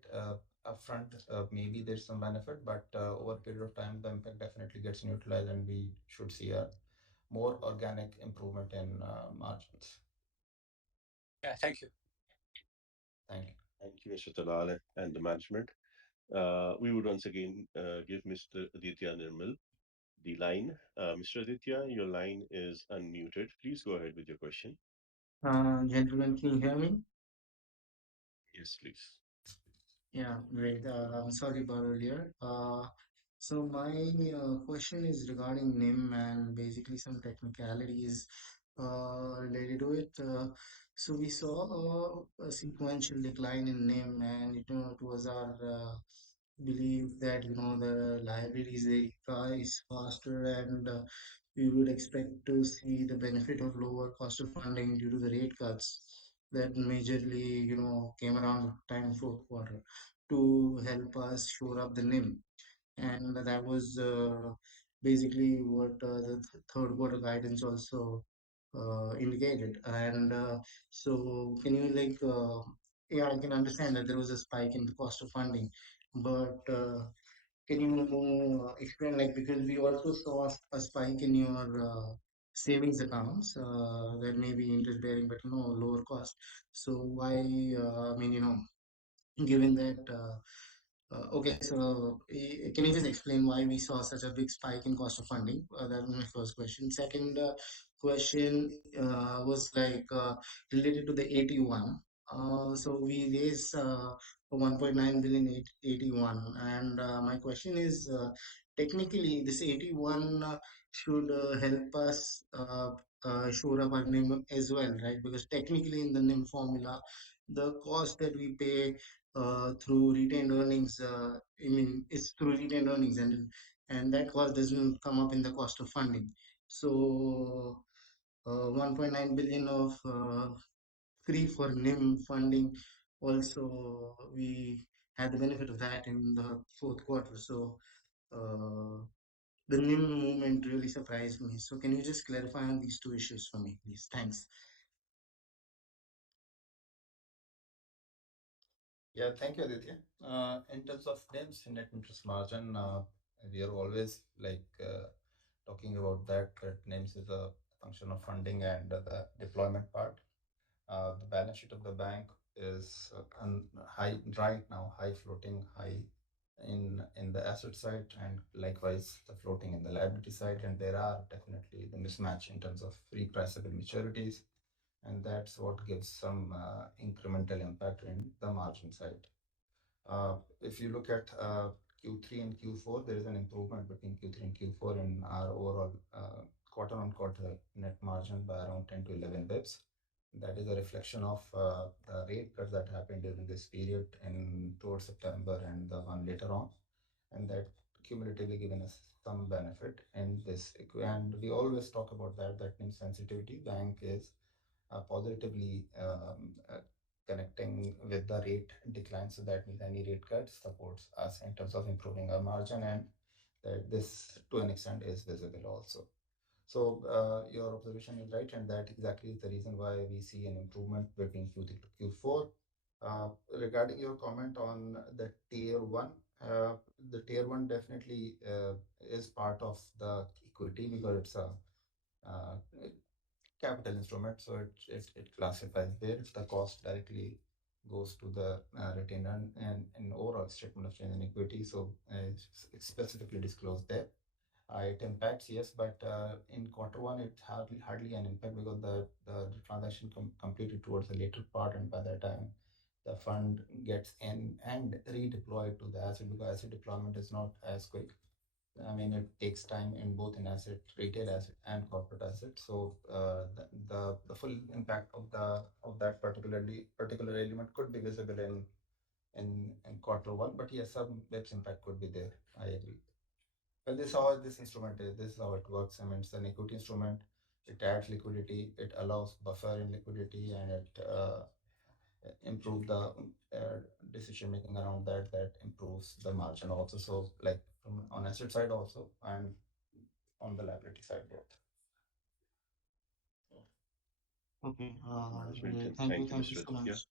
Upfront, maybe there's some benefit, but over a period of time, the impact definitely gets neutralized, and we should see a more organic improvement in margins. Yeah, thank you. Thank you. Thank you, Mr. Talal and the management. We would once again give Mr. Aditya Nirmal the line. Mr. Aditya, your line is unmuted. Please go ahead with your question. Gentlemen, can you hear me? Yes, please. Yeah, great. I'm sorry about earlier. So my question is regarding NIM and basically some technicalities related to it. So we saw a sequential decline in NIM, and it was our belief that the liabilities they price faster, and we would expect to see the benefit of lower cost of funding due to the rate cuts that majorly came around time fourth quarter to help us shore up the NIM. And that was basically what the third quarter guidance also indicated. And so can you yeah, I can understand that there was a spike in the cost of funding, but can you explain, like, because we also saw a spike in your savings accounts that may be interest bearing, but lower cost. So why, I mean, given that, okay, so can you just explain why we saw such a big spike in cost of funding? That was my first question. Second question was related to the 81. So we raised 1.9 billion 81, and my question is, technically, this 81 should help us shore up our NIM as well, right? Because technically, in the NIM formula, the cost that we pay through retained earnings, I mean, it's through retained earnings, and that cost doesn't come up in the cost of funding. So 1.9 billion of free for NIM funding. Also, we had the benefit of that in the fourth quarter. So the NIM movement really surprised me. So can you just clarify on these two issues for me, please? Thanks. Yeah, thank you, Aditya. In terms of NIMs, net interest margin, we are always talking about that NIMs is a function of funding and the deployment part. The balance sheet of the bank is high right now, high floating, high in the asset side, and likewise the floating in the liability side. And there are definitely the mismatch in terms of repriceable maturities, and that's what gives some incremental impact in the margin side. If you look at Q3 and Q4, there is an improvement between Q3 and Q4 in our overall quarter-on-quarter net margin by around 10 to 11 bips. That is a reflection of the rate cuts that happened during this period and towards September and the one later on, and that cumulatively given us some benefit in this. And we always talk about that NIM sensitivity bank is positively connecting with the rate decline. So that means any rate cut supports us in terms of improving our margin, and that this to an extent is visible also. So your observation is right, and that exactly is the reason why we see an improvement between Q3 to Q4. Regarding your comment on the tier one, the tier one definitely is part of the equity because it's a uh, capital instrument, so it classifies there. The cost directly goes to the retainer and overall statement of change in equity, so it's specifically disclosed there. It impacts, yes, but in quarter one, it hardly an impact because the transaction completed towards the later part, and by that time, the fund gets in and redeployed to the asset because asset deployment is not as quick. I mean, it takes time in both in asset, retail asset, and corporate asset. So the full impact of that particular element could be visible in quarter one. But yes, some BEPS impact could be there. I agree. Well, this is how this instrument is. This is how it works. I mean, it's an equity instrument. It adds liquidity. It allows buffer in liquidity, and it improve the decision making around that. That improves the margin also. So, like from on asset side also, and on the liability side both. Okay. Management. Thank you, Thank you Mr. so Aditya. much.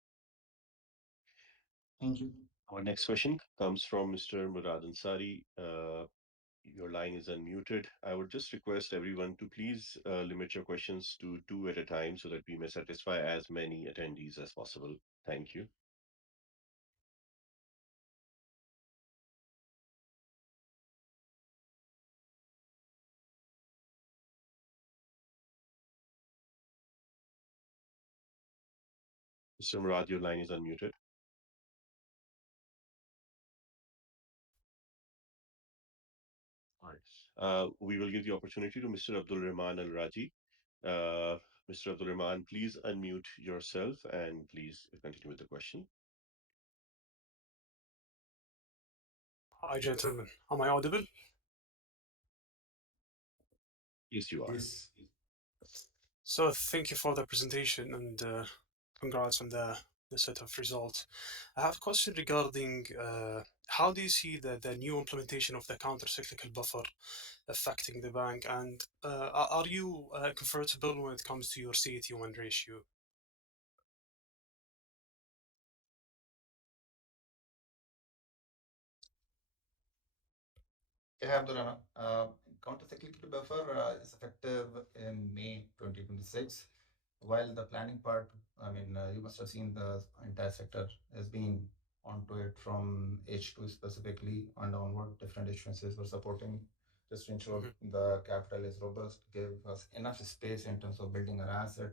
Thank you. Our next question comes from Mr. Murad Ansari. Your line is unmuted. I would just request everyone to please limit your questions to two at a time so that we may satisfy as many attendees as possible. Thank you. Mr. Murad, your line is unmuted. All right. We will give the opportunity to Mr. Abdul Rahman Al Raji. Mr. Abdul Rahman, please unmute yourself and please continue with the question. Hi, gentlemen. Am I audible? Yes, you are. Yes. So, thank you for the presentation and congrats on the set of results. I have a question regarding how do you see the new implementation of the counter-cyclical buffer affecting the bank, and are you comfortable when it comes to your CET1 ratio? Yeah, Abdulrahman. Countercyclical buffer is effective in May 2026. While the planning part, I mean, you must have seen the entire sector has been onto it from H2 specifically and onward. Different issuances were supporting just to ensure the capital is robust, give us enough space in terms of building our asset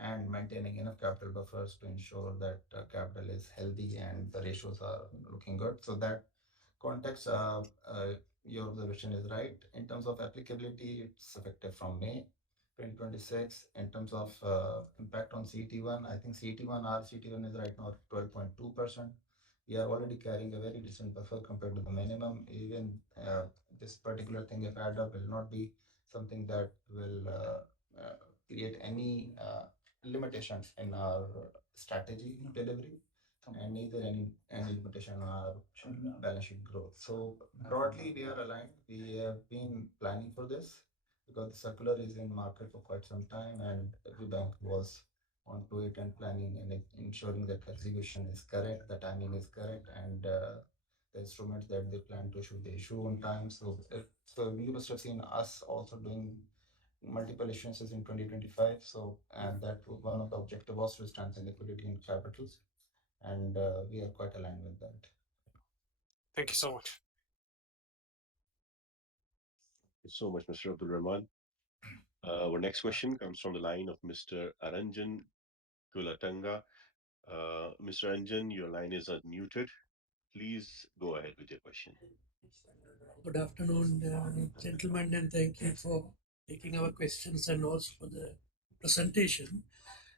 and maintaining enough capital buffers to ensure that capital is healthy and the ratios are looking good. So that context, your observation is right. In terms of applicability, it's effective from May 2026. In terms of impact on CET1, I think CET1, our CET1 is right now 12.2%. We are already carrying a very decent buffer compared to the minimum. Even this particular thing, if add up, will not be something that will create any limitations in our strategy delivery and neither any limitation on our balance sheet growth. So broadly, we are aligned. We have been planning for this because the circular is in market for quite some time, and every bank was onto it and planning and ensuring that execution is correct, the timing is correct, and the instruments that they plan to issue, they issue on time. So you must have seen us also doing multiple issuances in 2025. So, and that one of the objective was to strengthen liquidity in capitals, and we are quite aligned with that. Thank you so much. Thank you so much, Mr. Abdul Rahman. Our next question comes from the line of Mr. Aranjan Kulatanga. Mr. Aranjan, your line is unmuted. Please go ahead with your question. Good afternoon, gentlemen, and thank you for taking our questions and also for the presentation.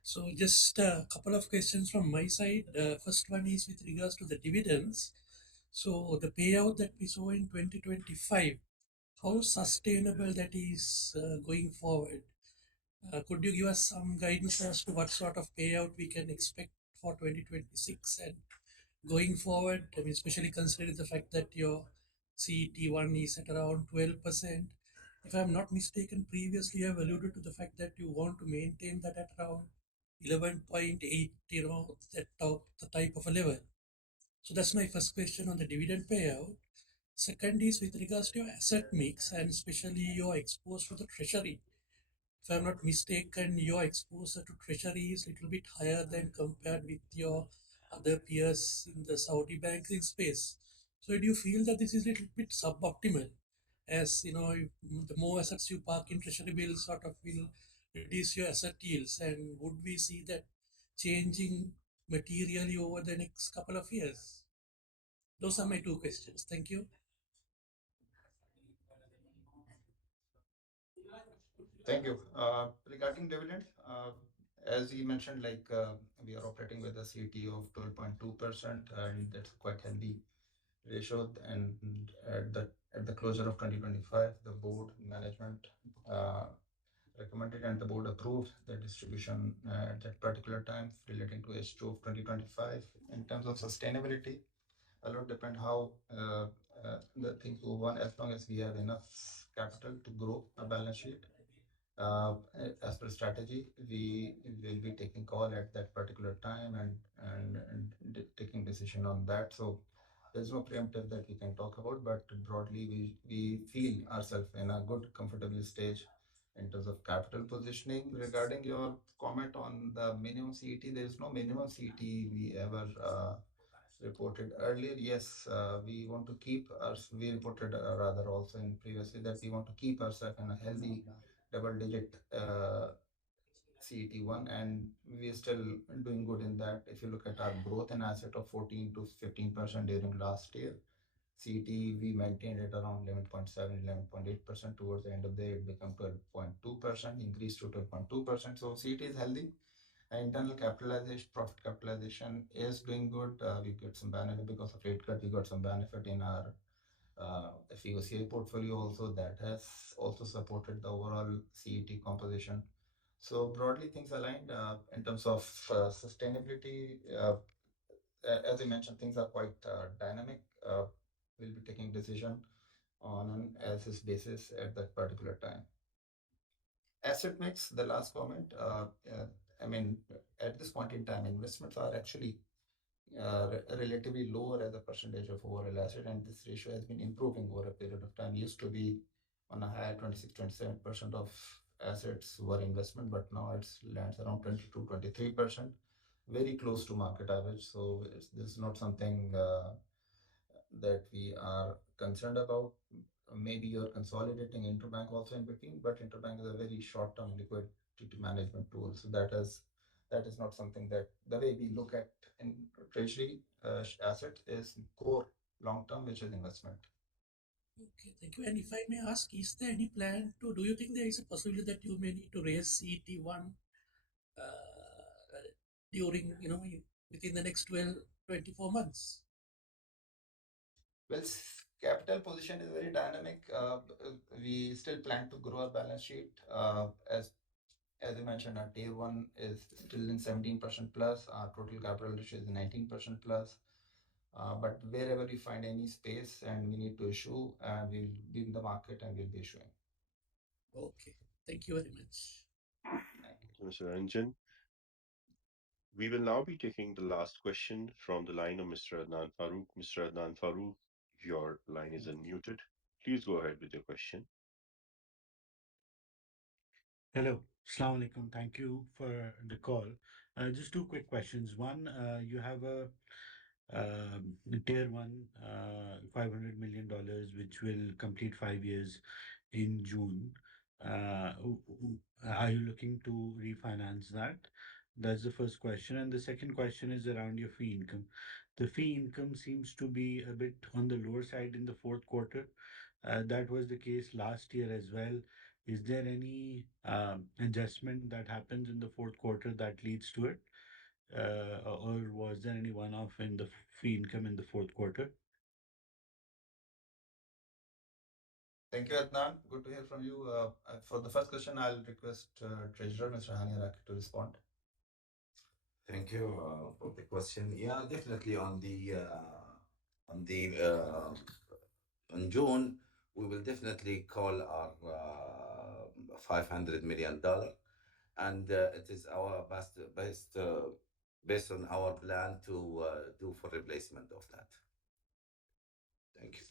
So, just a couple of questions from my side. First one is with regards to the dividends. So, the payout that we saw in 2025, how sustainable that is going forward? Could you give us some guidance as to what sort of payout we can expect for 2026 and going forward? I mean, especially considering the fact that your CET1 is at around 12%, If I'm not mistaken, previously I've alluded to the fact that you want to maintain that at around 11.8, the type of a level. So that's my first question on the dividend payout. Second is with regards to your asset mix and especially your exposure to the treasury. If I'm not mistaken, your exposure to treasury is a little bit higher than compared with your other peers in the Saudi banking space. So do you feel that this is a little bit suboptimal? As you know, the more assets you park in treasury bills sort of will reduce your asset yields. And would we see that changing materially over the next couple of years? Those are my two questions. Thank you. Thank you. Regarding dividends, as you mentioned, we are operating with a CET of 12.2%, and that's quite healthy ratio. And at the closure of 2025, the board management uh, recommended and the board approved the distribution at that particular time relating to H2 of 2025. In terms of sustainability, a lot depend how the things move on. As long as we have enough capital to grow a balance sheet, uh, as per strategy, we will be taking call at that particular time and taking decision on that. So there's no preemptive that we can talk about, but broadly, we feel ourselves in a good, comfortable stage in terms of capital positioning. Regarding your comment on the minimum CET, there is no minimum CET we ever reported earlier. Yes, we want to keep us, we reported rather also in previously that we want to keep ourselves in a healthy double digit CET1, and we are still doing good in that. If you look at our growth in asset of 14 to 15% during last year, CET we maintained it around 11.7, 11.8%. Towards the end of the year, it became 12.2%, increased to 12.2%. So CET is healthy. Internal capitalization, profit capitalization is doing good. We get some benefit because of rate cut. We got some benefit in our FEOCI portfolio also, that has also supported the overall CET composition. So broadly, things aligned in terms of sustainability. As I mentioned, things are quite dynamic. We'll be taking decision on an as-is basis at that particular time. Asset mix, the last comment. I mean, at this point in time, investments are actually relatively lower as a percentage of overall asset, and this ratio has been improving over a period of time. Used to be on a higher 26, 27% of assets were investment, but now it's lands around 22, 23%, very close to market average. So this is not something that we are concerned about. Maybe you're consolidating interbank also in between, but interbank is a very short-term liquidity management tool. So that is not something that the way we look at in treasury asset is core long-term, which is investment. Okay, thank you. And if I may ask, is there any plan to, do you think there is a possibility that you may need to raise CET1 during, within the next 12, 24 months? Well, capital position is very dynamic. We still plan to grow our balance sheet. As you mentioned, our tier one is still in 17% plus. Our total capital ratio is 19% plus. But wherever we find any space and we need to issue, we'll be in the market and we'll be issuing. Okay, thank you very much. Mr. Ranjan. We will now be taking the last question from the line of Mr. Adnan Farooq. Mr. Adnan Farooq, your line is unmuted. Please go ahead with your question. Hello, Assalamu alaikum. Thank you for the call. Just two quick questions. One, you have a tier one $500 million, which will complete 5 years in June. Are you looking to refinance that? That's the first question. And the second question is around your fee income. The fee income seems to be a bit on the lower side in the fourth quarter. That was the case last year as well. Is there any adjustment that happens in the fourth quarter that leads to it? Or was there any one-off in the fee income in the fourth quarter? Thank you, Adnan. Good to hear from you. For the first question, I'll request Treasurer Mr. Hani Araki to respond. Thank you for the question. Yeah, definitely on June, we will definitely call our $500 million, and it is our best based on our plan to do for replacement of that. Thank you.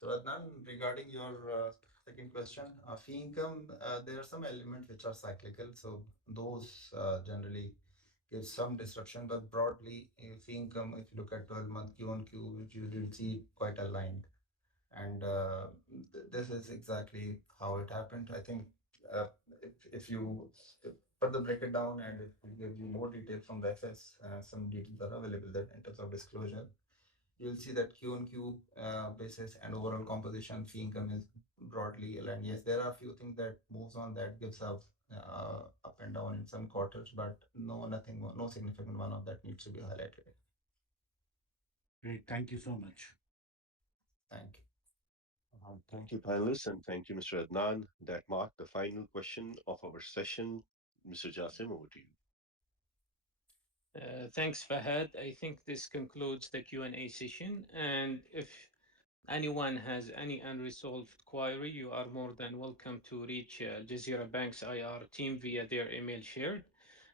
So Adnan, regarding your second question, fee income, there are some elements which are cyclical, so those generally give some disruption, but broadly, fee income, if you look at 12-month Q on Q, which you will see quite aligned. And this is exactly how it happened. I think uh, if you further break it down and if we give you more detail from the FS, some details are available there in terms of disclosure. You'll see that Q on Q basis and overall composition fee income is broadly aligned. Yes, there are a few things that moves on that gives up and down in some quarters, but no significant one of that needs to be highlighted. Great. Thank you so much. Thank you. Thank you, panelists, and thank you, Mr. Adnan. That marked the final question of our session. Mr. Jasim, over to you. Thanks, Fahad. I think this concludes the Q&A session. And if anyone has any unresolved query, you are more than welcome to reach Jazeera Bank's IR team via their email shared.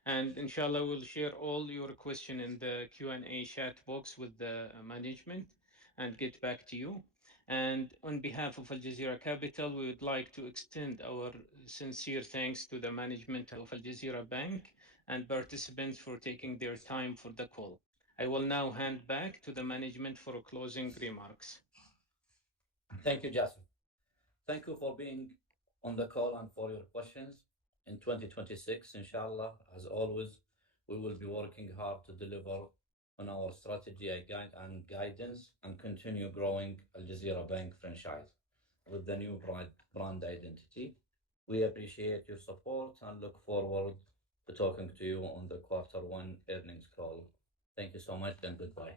And inshallah, we'll share all your question in the Q&A chat box with the management and get back to you. And on behalf of Al Jazeera Capital, we would like to extend our sincere thanks to the management of Al Jazeera Bank and participants for taking their time for the call. I will now hand back to the management for closing remarks. Thank you, Jasmine. Thank you for being on the call and for your questions. In 2026, inshallah, as always, we will be working hard to deliver on our strategy and guidance and continue growing Al Jazeera Bank franchise with the new brand identity. We appreciate your support and look forward to talking to you on the quarter one earnings call. Thank you so much and goodbye.